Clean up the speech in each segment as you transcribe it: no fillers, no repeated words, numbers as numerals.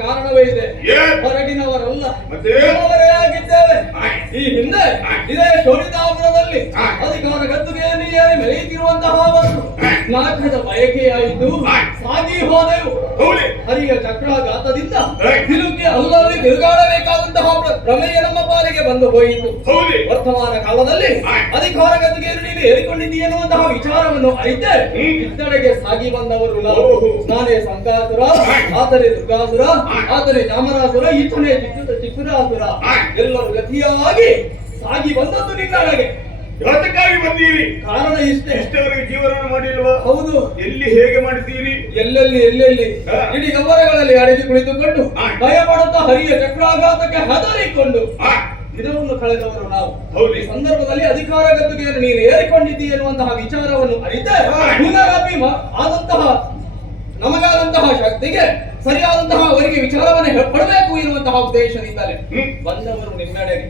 ಕಾರಣವೇ ಇದೆ. ಹೊರಗಿನವರಲ್ಲ, ಅವರೇ ಆಗಿದ್ದೇವೆ. ಈ ಹಿಂದೆ ಇದೇ ಶೋಣಿತಾಪುರದಲ್ಲಿ ಅಧಿಕಾರ ಗದ್ದುಗೆಯಲ್ಲಿ ಏರಿ ಮೆರೆಯುತ್ತಿರುವಂತಹ ಒಂದು ನಾಟಕದ ಬಯಕೆಯಾಯಿತು. ಸಾಗಿ ಹೋದೆವು. ಹರಿಯ ಚಕ್ರಾಘಾತದಿಂದ ತಿರುಗಿ ಅಲ್ಲಲ್ಲಿ ತಿರುಗಾಡಬೇಕಾದಂತಹ ಪ್ರಮೇಯ ನಮ್ಮ ಪಾಲಿಗೆ ಬಂದು ಹೋಯಿತು. ವರ್ತಮಾನ ಕಾಲದಲ್ಲಿ ಅಧಿಕಾರ ಗದ್ದುಗೆಯಲ್ಲಿ ನೀನು ಏರಿಕೊಂಡಿದ್ದೀ ಎನ್ನುವಂತಹ ವಿಚಾರವನ್ನು ಅರಿತೆ ಇದ್ದಡೆಗೆ ಸಾಗಿ ಬಂದವರು ನಾವು. ನಾನೇ ಸಂಕಾಸುರ, ಆತನೇ ದುರ್ಗಾಸುರ, ಆತನೇ ಚಾಮರಾಸುರ, ಈತನೇ ಚಿಕ್ಕುರಾಸುರ. ಎಲ್ಲರೂ ಗತಿಯಾಗಿ ಸಾಗಿ ಬಂದದ್ದು ನಿನ್ನಡೆಗೆ. ಯಾತಕ್ಕಾಗಿ ಬಂದೀರಿ? ಕಾರಣ ಇಷ್ಟೇ. ಇಷ್ಟವರೆಗೆ ಜೀವನ ಮಾಡಿಲ್ವಾ? ಹೌದು. ಎಲ್ಲಿ ಹೇಗೆ ಮಾಡಿದ್ದೀರಿ? ಎಲ್ಲೆಲ್ಲಿ ಇಡೀ ಗಮನಗಳಲ್ಲಿ ಅಡಗಿ ಕುಳಿತುಕೊಂಡು ಭಯ ಪಡುತ್ತಾ ಹರಿಯ ಚಕ್ರಾಘಾತಕ್ಕೆ ಹೆದರಿಕೊಂಡು ದಿನವನ್ನು ಕಳೆದವರು ನಾವು. ಈ ಸಂದರ್ಭದಲ್ಲಿ ಅಧಿಕಾರ ಗದ್ದುಗೆಯನ್ನು ನೀನು ಏರಿಕೊಂಡಿದ್ದೀ ಎನ್ನುವಂತಹ ವಿಚಾರವನ್ನು ಅರಿತೆ ಪುನರಪಿ ಆದಂತಹ ನಮಗಾದಂತಹ ಶಕ್ತಿಗೆ ಸರಿಯಾದಂತಹ ಅವರಿಗೆ ವಿಚಾರವನ್ನು ಪಡಬೇಕು ಎನ್ನುವಂತಹ ಉದ್ದೇಶದಿಂದಲೇ ಬಂದವರು ನಿಮ್ಮೆಡೆಗೆ.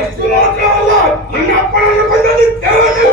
ಅಷ್ಟು ಮಾತ್ರವಲ್ಲ, ನನ್ನ ಅಪ್ಪನನ್ನು ಕೊಂದದ್ದು ದೇವತೆ.